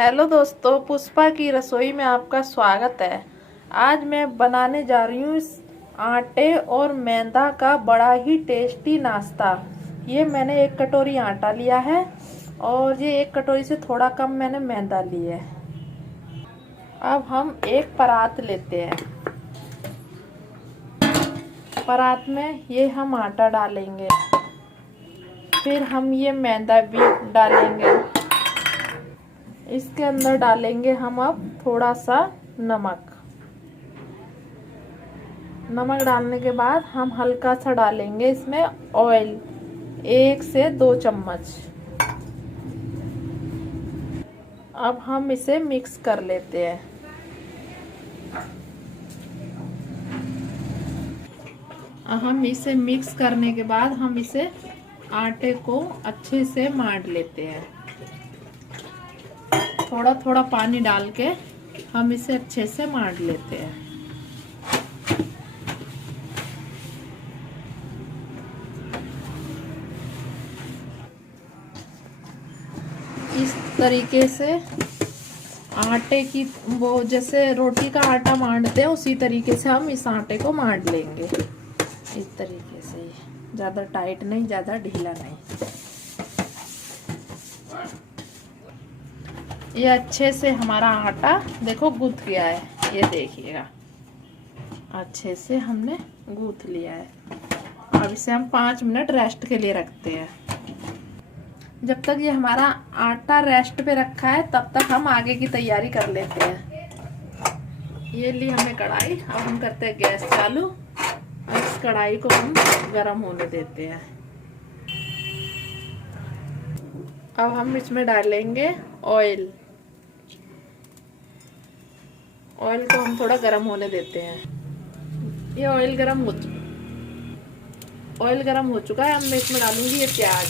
Hello दोस्तों, पुष्पा की रसोई में आपका स्वागत है। आज मैं बनाने जा रही हूँ इस आटे और मैदा का बड़ा ही टेस्टी नाश्ता। ये मैंने 1 कटोरी आटा लिया है और ये 1 कटोरी से थोड़ा कम मैंने मैदा लिया है। अब हम एक परात लेते हैं। परात में ये हम आटा डालेंगे, फिर हम ये मैदा भी डालेंगे। इसके अंदर डालेंगे हम अब थोड़ा सा नमक। नमक डालने के बाद हम हल्का सा डालेंगे इसमें ऑयल, 1 से 2 चम्मच। अब हम इसे मिक्स कर लेते हैं। हम इसे मिक्स करने के बाद हम इसे आटे को अच्छे से मार लेते हैं। थोड़ा थोड़ा पानी डाल के हम इसे अच्छे से मार लेते हैं। इस तरीके से आटे की वो जैसे रोटी का आटा मारते हैं उसी तरीके से हम इस आटे को मार लेंगे। इस तरीके से, ज़्यादा टाइट नहीं, ज़्यादा ढीला नहीं। ये अच्छे से हमारा आटा देखो गूंथ गया है, ये देखिएगा अच्छे से हमने गूंथ लिया है। अब इसे हम 5 मिनट रेस्ट के लिए रखते हैं। जब तक ये हमारा आटा रेस्ट पे रखा है तब तक हम आगे की तैयारी कर लेते हैं। ये ली हमने कढ़ाई, अब हम करते हैं गैस चालू। इस कढ़ाई को हम गरम होने देते हैं। अब हम इसमें डालेंगे ऑयल। ऑयल को हम थोड़ा गरम होने देते हैं। ये ऑयल गरम हो चुका है। अब मैं इसमें डालूंगी ये प्याज।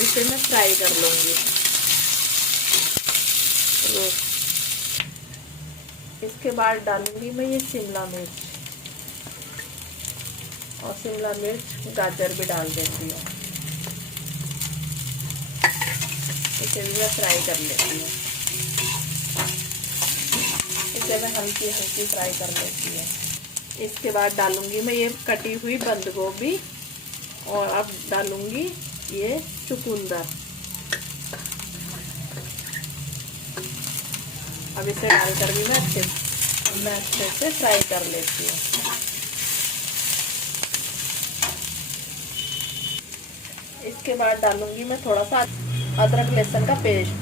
इसे मैं फ्राई कर लूंगी। इसके बाद डालूंगी मैं ये शिमला मिर्च, और शिमला मिर्च गाजर भी डाल देती हूँ। इसे भी मैं फ्राई कर लेती हूँ। इसे मैं हल्की हल्की फ्राई कर लेती हूँ। इसके बाद डालूंगी मैं ये कटी हुई बंद गोभी, और अब डालूंगी ये चुकंदर। अब इसे डालकर भी मैं अच्छे से फ्राई कर लेती हूँ। इसके बाद डालूंगी मैं थोड़ा सा अदरक लहसुन का पेस्ट।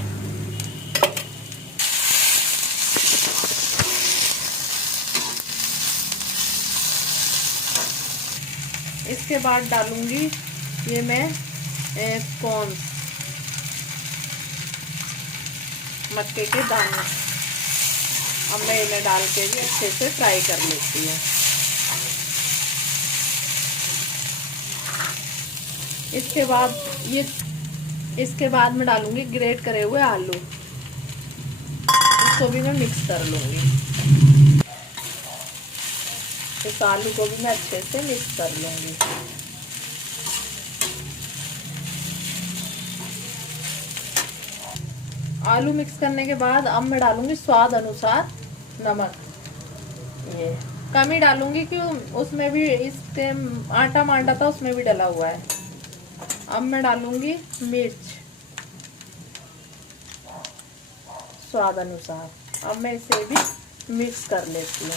इसके बाद डालूंगी ये मैं कॉर्न, मक्के के दाने। अब मैं इन्हें डाल के भी अच्छे से फ्राई कर लेती हूँ। इसके बाद मैं डालूंगी ग्रेट करे हुए आलू। इसको भी मैं मिक्स कर लूंगी। इस आलू को भी मैं अच्छे से मिक्स कर लूंगी। आलू मिक्स करने के बाद अब मैं डालूंगी स्वाद अनुसार नमक। ये कम ही डालूंगी क्यों, उसमें भी इसके आटा मांडा था उसमें भी डला हुआ है। अब मैं डालूंगी मिर्च स्वाद अनुसार। अब मैं इसे भी मिक्स कर लेती हूँ।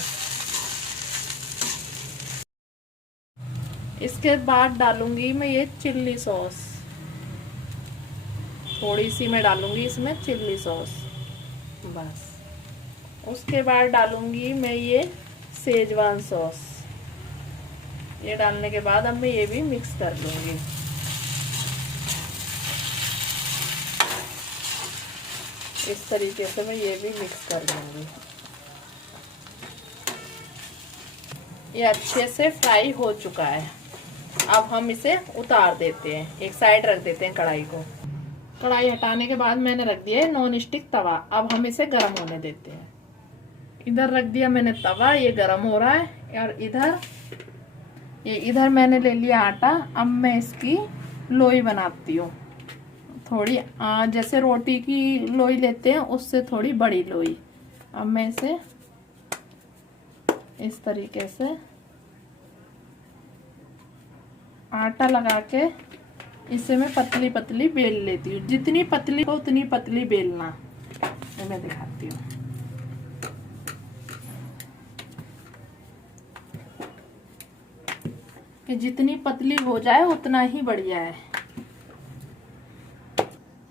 इसके बाद डालूंगी मैं ये चिल्ली सॉस। थोड़ी सी मैं डालूंगी इसमें चिल्ली सॉस, बस। उसके बाद डालूंगी मैं ये शेजवान सॉस। ये डालने के बाद अब मैं ये भी मिक्स कर लूंगी। इस तरीके से मैं ये भी मिक्स कर लूंगी। ये अच्छे से फ्राई हो चुका है। अब हम इसे उतार देते हैं, एक साइड रख देते हैं कढ़ाई को। कढ़ाई हटाने के बाद मैंने रख दिया है नॉन स्टिक तवा। अब हम इसे गर्म होने देते हैं। इधर रख दिया मैंने तवा, ये गर्म हो रहा है। और इधर मैंने ले लिया आटा। अब मैं इसकी लोई बनाती हूँ। थोड़ी जैसे रोटी की लोई लेते हैं उससे थोड़ी बड़ी लोई। अब मैं इसे इस तरीके से आटा लगा के इसे मैं पतली पतली बेल लेती हूँ। जितनी पतली हो उतनी पतली बेलना। ये मैं दिखाती हूँ। कि जितनी पतली हो जाए उतना ही बढ़िया है।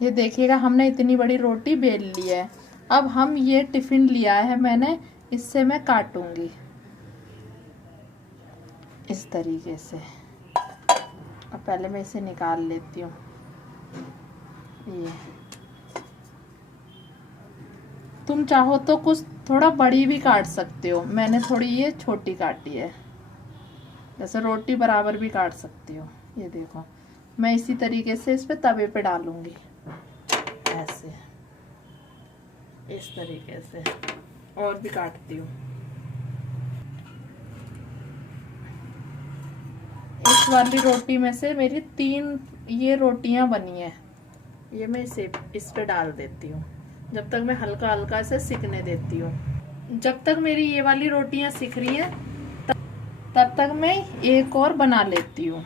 ये देखिएगा हमने इतनी बड़ी रोटी बेल ली है। अब हम ये टिफिन लिया है मैंने, इससे मैं काटूंगी इस तरीके से। अब पहले मैं इसे निकाल लेती हूँ। ये तुम चाहो तो कुछ थोड़ा बड़ी भी काट सकते हो, मैंने थोड़ी ये छोटी काटी है। जैसे रोटी बराबर भी काट सकती हो। ये देखो मैं इसी तरीके से इस पे तवे पे डालूंगी ऐसे, इस तरीके से। और भी काटती हूँ। इस वाली रोटी में से मेरी 3 ये रोटियां बनी है। ये मैं इस पे डाल देती हूँ जब तक मैं हल्का हल्का से सिकने देती हूँ। जब तक मेरी ये वाली रोटियां सिक रही हैं तब तक मैं एक और बना लेती हूँ।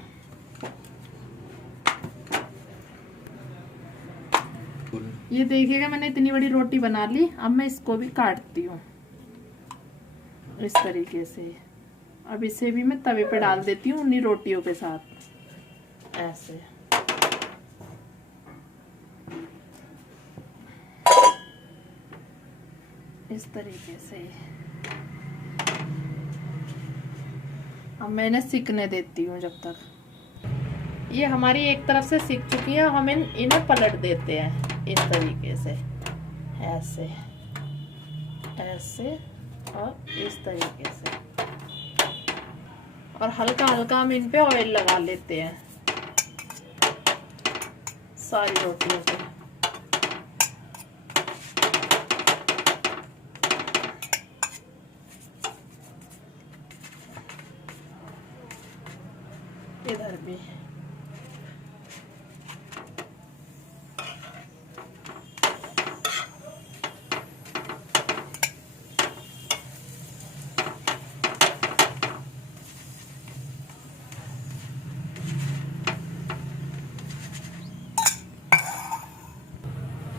ये देखिएगा मैंने इतनी बड़ी रोटी बना ली। अब मैं इसको भी काटती हूँ इस तरीके से। अब इसे भी मैं तवे पे डाल देती हूँ उन्हीं रोटियों के साथ ऐसे। इस तरीके से अब मैं इन्हें सिकने देती हूँ जब तक। ये हमारी एक तरफ से सिक चुकी है। हम इन्हें पलट देते हैं इस तरीके से, ऐसे ऐसे और इस तरीके से। और हल्का हल्का हम इन पे ऑयल लगा लेते हैं सारी रोटियों पे। इधर भी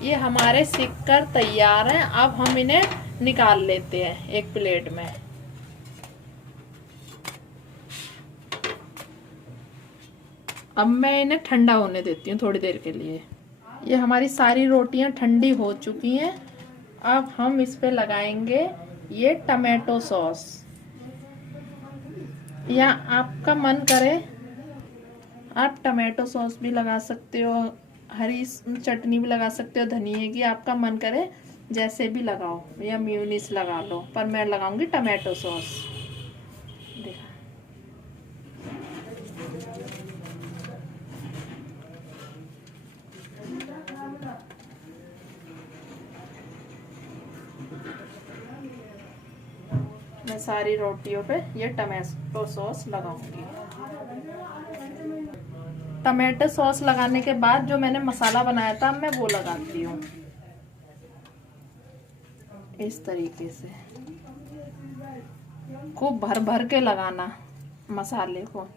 ये हमारे सिक कर तैयार हैं। अब हम इन्हें निकाल लेते हैं एक प्लेट में। अब मैं इन्हें ठंडा होने देती हूँ थोड़ी देर के लिए। ये हमारी सारी रोटियां ठंडी हो चुकी हैं। अब हम इस पे लगाएंगे ये टमाटो सॉस, या आपका मन करे आप टमाटो सॉस भी लगा सकते हो, हरी चटनी भी लगा सकते हो धनिए की, आपका मन करे जैसे भी लगाओ, या मेयोनीज लगा लो, पर मैं लगाऊंगी टमाटो सॉस। देखा मैं सारी रोटियों पे ये टमाटो सॉस लगाऊंगी। टमाटो सॉस लगाने के बाद जो मैंने मसाला बनाया था मैं वो लगाती हूँ इस तरीके से। खूब भर भर के लगाना मसाले को।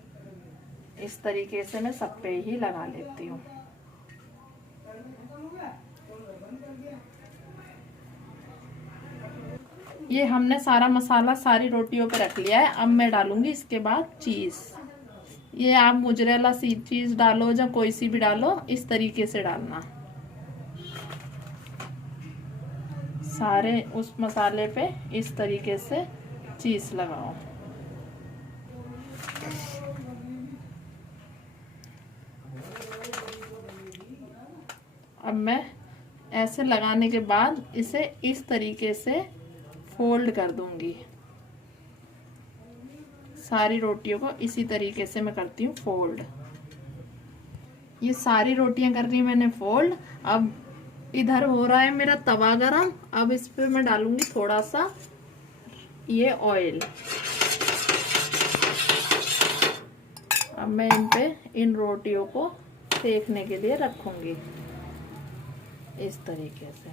इस तरीके से मैं सब पे ही लगा लेती हूँ। ये हमने सारा मसाला सारी रोटियों पे रख लिया है। अब मैं डालूंगी इसके बाद चीज़। ये आप मोज़रेला चीज़ डालो या कोई सी भी डालो, इस तरीके से डालना। सारे उस मसाले पे इस तरीके से चीज़ लगाओ। अब मैं ऐसे लगाने के बाद इसे इस तरीके से फोल्ड कर दूंगी। सारी रोटियों को इसी तरीके से मैं करती हूँ फोल्ड। ये सारी रोटियां कर रही मैंने फोल्ड। अब इधर हो रहा है मेरा तवा गरम। अब इस पे मैं डालूंगी थोड़ा सा ये ऑयल। अब मैं इन रोटियों को सेकने के लिए रखूंगी। इस तरीके से।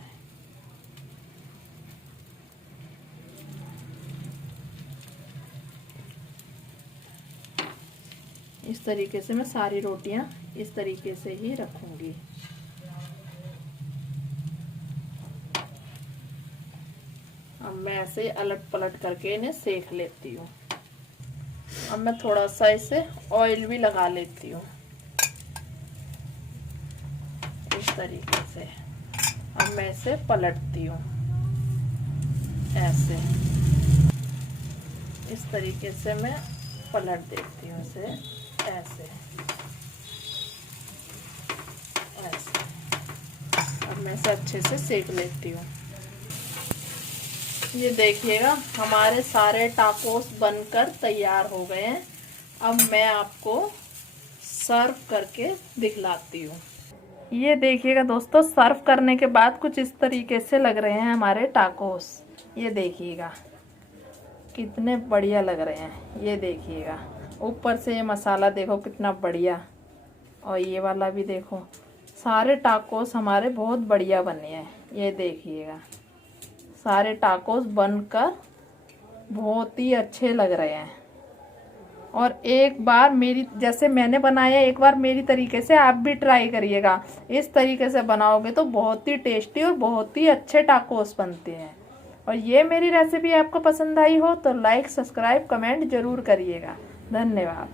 इस तरीके से मैं सारी रोटियां इस तरीके से ही रखूंगी। अब मैं ऐसे अलट पलट करके इन्हें सेक लेती हूँ। अब मैं थोड़ा सा इसे ऑयल भी लगा लेती हूँ इस तरीके से। अब मैं इसे पलटती हूँ ऐसे, इस तरीके से मैं पलट देती हूँ इसे ऐसे ऐसे। अब मैं इसे अच्छे से सेक लेती हूँ। ये देखिएगा हमारे सारे टाकोस बनकर तैयार हो गए हैं। अब मैं आपको सर्व करके दिखलाती हूँ। ये देखिएगा दोस्तों, सर्व करने के बाद कुछ इस तरीके से लग रहे हैं हमारे टाकोस। ये देखिएगा कितने बढ़िया लग रहे हैं। ये देखिएगा ऊपर से ये मसाला देखो कितना बढ़िया, और ये वाला भी देखो। सारे टाकोस हमारे बहुत बढ़िया बने हैं। ये देखिएगा सारे टाकोस बनकर बहुत ही अच्छे लग रहे हैं। और एक बार मेरी जैसे मैंने बनाया, एक बार मेरी तरीके से आप भी ट्राई करिएगा। इस तरीके से बनाओगे तो बहुत ही टेस्टी और बहुत ही अच्छे टाकोस बनते हैं। और ये मेरी रेसिपी आपको पसंद आई हो तो लाइक, सब्सक्राइब, कमेंट जरूर करिएगा। धन्यवाद।